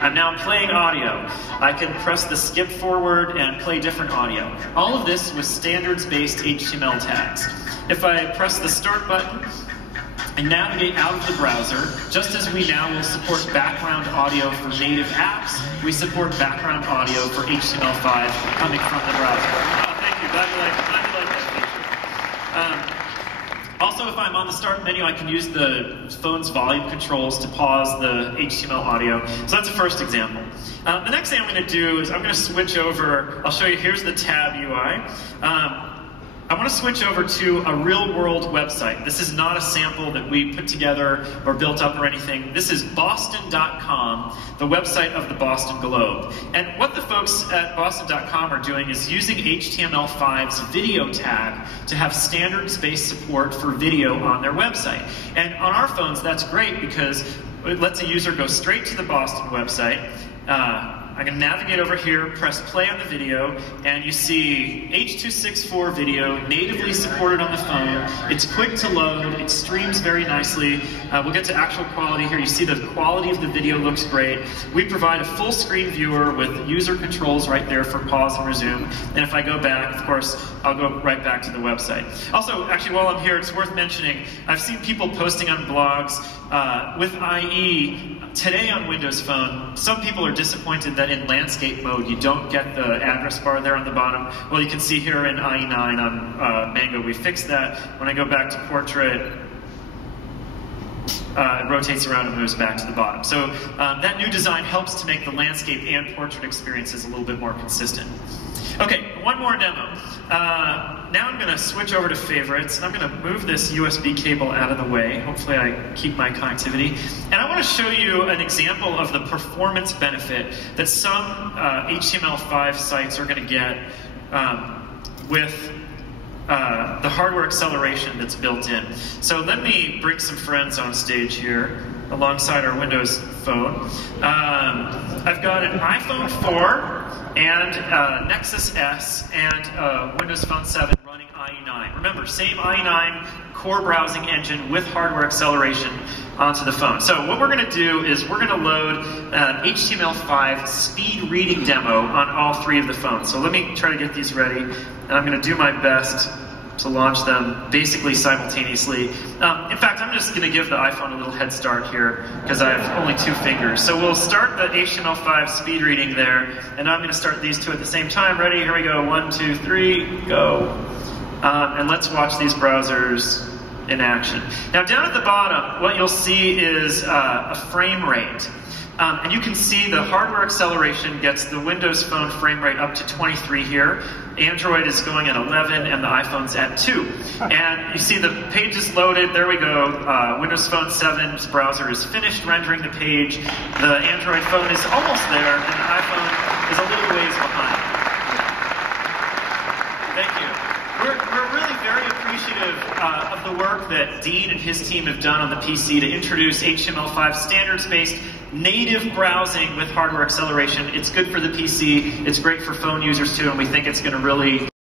I'm now playing audio. I can press the skip forward and play different audio. All of this with standards-based HTML tags. If I press the start button and navigate out of the browser, just as we now will support background audio for native apps, we support background audio for HTML5 coming from the browser. Oh, thank you. Glad you like this feature. Also, if I'm on the start menu, I can use the phone's volume controls to pause the HTML audio. So that's the first example. The next thing I'm going to do is I'm going to switch over. I'll show you, here's the tab UI. I want to switch over to a real-world website. This is not a sample that we put together or built up or anything. This is boston.com, the website of the Boston Globe. And what the folks at boston.com are doing is using HTML5's video tag to have standards-based support for video on their website. And on our phones, that's great because it lets a user go straight to the Boston website. I'm going to navigate over here, press play on the video, and you see H.264 video, natively supported on the phone. It's quick to load, it streams very nicely. We'll get to actual quality here. You see the quality of the video looks great. We provide a full screen viewer with user controls right there for pause and resume. And if I go back, of course, I'll go right back to the website. Also, actually, while I'm here, it's worth mentioning, I've seen people posting on blogs with IE. Today on Windows Phone, some people are disappointed that in landscape mode you don't get the address bar there on the bottom. Well, you can see here in IE9 on Mango, we fixed that. When I go back to portrait, it rotates around and moves back to the bottom. So that new design helps to make the landscape and portrait experiences a little bit more consistent. Okay, one more demo. Now I'm going to switch over to favorites, and I'm going to move this USB cable out of the way. Hopefully I keep my connectivity. And I want to show you an example of the performance benefit that some HTML5 sites are going to get with the hardware acceleration that's built in. So let me bring some friends on stage here alongside our Windows Phone. I've got an iPhone 4 and Nexus S and Windows Phone 7 running IE9. Remember, same IE9 core browsing engine with hardware acceleration onto the phone. So what we're going to do is we're going to load an HTML5 speed reading demo on all three of the phones. So let me try to get these ready, and I'm going to do my best to launch them basically simultaneously. In fact, I'm just going to give the iPhone a little head start here because I have only 2 fingers. So we'll start the HTML5 speed reading there, and I'm going to start these two at the same time. Ready? Here we go. 1, 2, 3, go. And let's watch these browsers in action. Now down at the bottom, what you'll see is a frame rate. And you can see the hardware acceleration gets the Windows Phone frame rate up to 23 here. Android is going at 11 and the iPhone's at 2. And you see the page is loaded. There we go. Windows Phone 7's browser is finished rendering the page. The Android phone is almost there, and the iPhone is a little ways behind. Thank you. We're really very appreciative of the work that Dean and his team have done on the PC to introduce HTML5 standards-based native browsing with hardware acceleration. It's good for the PC, it's great for phone users too, and we think it's going to really